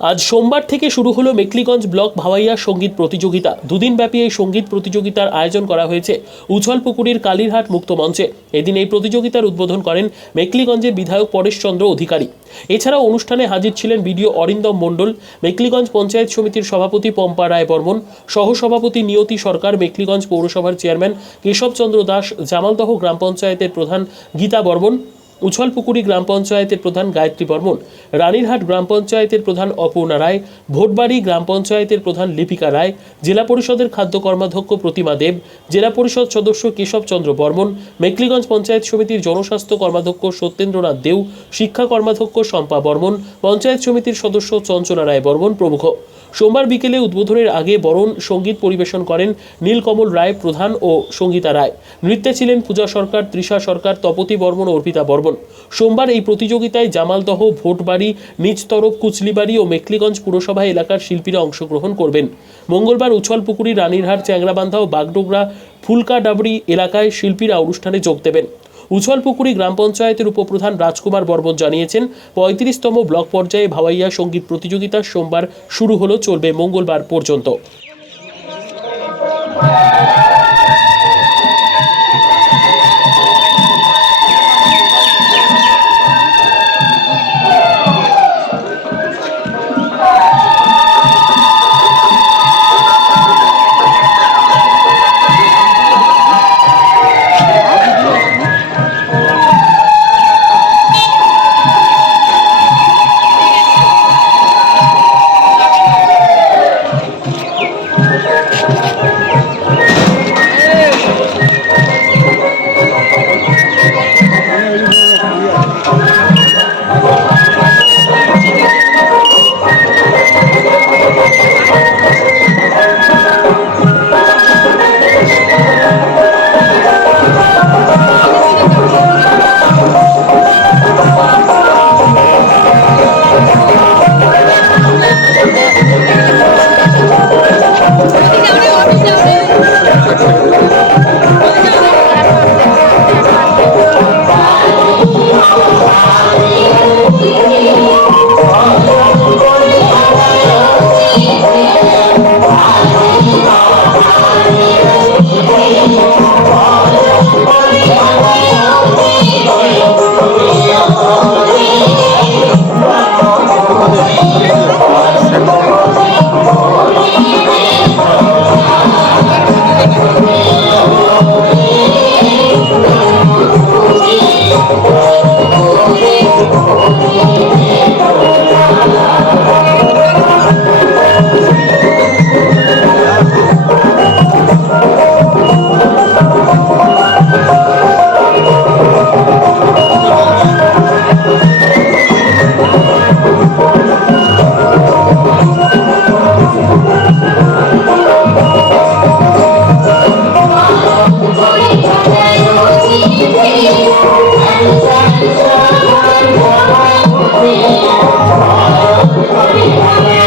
আজ সোমবার থেকে শুরু হলো মেখলিগঞ্জ ব্লক ভাওয়াইয়া সঙ্গীত প্রতিযোগিতা। দুদিন ব্যাপী এই সঙ্গীত প্রতিযোগিতার আয়োজন করা হয়েছে উছলপুকুরির কালীরহাট মুক্ত মঞ্চে। এদিন এই প্রতিযোগিতার উদ্বোধন করেন মেখলিগঞ্জের বিধায়ক পরেশচন্দ্র অধিকারী। এছাড়াও অনুষ্ঠানে হাজির ছিলেন বিডিও অরিন্দম মণ্ডল, মেখলিগঞ্জ পঞ্চায়েত সমিতির সভাপতি পম্পা রায় বর্মন, সহসভাপতি নিয়তি সরকার, মেখলিগঞ্জ পৌরসভার চেয়ারম্যান কেশবচন্দ্র দাস, জামালদহ গ্রাম পঞ্চায়েতের প্রধান গীতা বর্মন, উছলপুকুরি গ্রাম পঞ্চায়েতের প্রধান গায়ত্রী বর্মন, রানীরহাট গ্রাম পঞ্চায়েতের প্রধান অপূর্ণা রায়, ভোটবাড়ি গ্রাম পঞ্চায়েতের প্রধান লিপিকা রায়, জেলা পরিষদের খাদ্য কর্মাধ্যক্ষ প্রতিমা দেব, জেলা পরিষদ সদস্য কেশবচন্দ্র বর্মন, মেখলিগঞ্জ পঞ্চায়েত সমিতির জনস্বাস্থ্য কর্মাধ্যক্ষ সত্যেন্দ্রনাথ দেউ, শিক্ষা কর্মাধ্যক্ষ শম্পা বর্মন, পঞ্চায়েত সমিতির সদস্য চঞ্চলা রায় বর্মন প্রমুখ। সোমবার বিকেলে উদ্বোধনের আগে বরণ সঙ্গীত পরিবেশন করেন নীলকমল রায় প্রধান ও সঙ্গীতা রায়। নৃত্যে ছিলেন পূজা সরকার, তৃষা সরকার, তপতি বর্মন ও অর্পিতা বর্মন। সোমবার এই প্রতিযোগিতায় জামালদহ, ভোটবাড়ি, নিচতরফ, কুচলিবাড়ি ও মেখলিগঞ্জ পুরসভা এলাকার শিল্পীরা অংশগ্রহণ করবেন। মঙ্গলবার উছলপুকুরি, রানীরহাট, চ্যাংরাবান্ধা ও বাগডোগরা, ফুলকাডাবড়ি এলাকায় শিল্পীরা অনুষ্ঠানে যোগ দেবেন। উছলপুকুরি গ্রাম পঞ্চায়েতের উপপ্রধান রাজকুমার বর্মন জানিয়েছেন, ৩৫তম ব্লক পর্যায়ে ভাওয়াইয়া সঙ্গীত প্রতিযোগিতা সোমবার শুরু হলো, চলবে মঙ্গলবার পর্যন্ত। Thank you.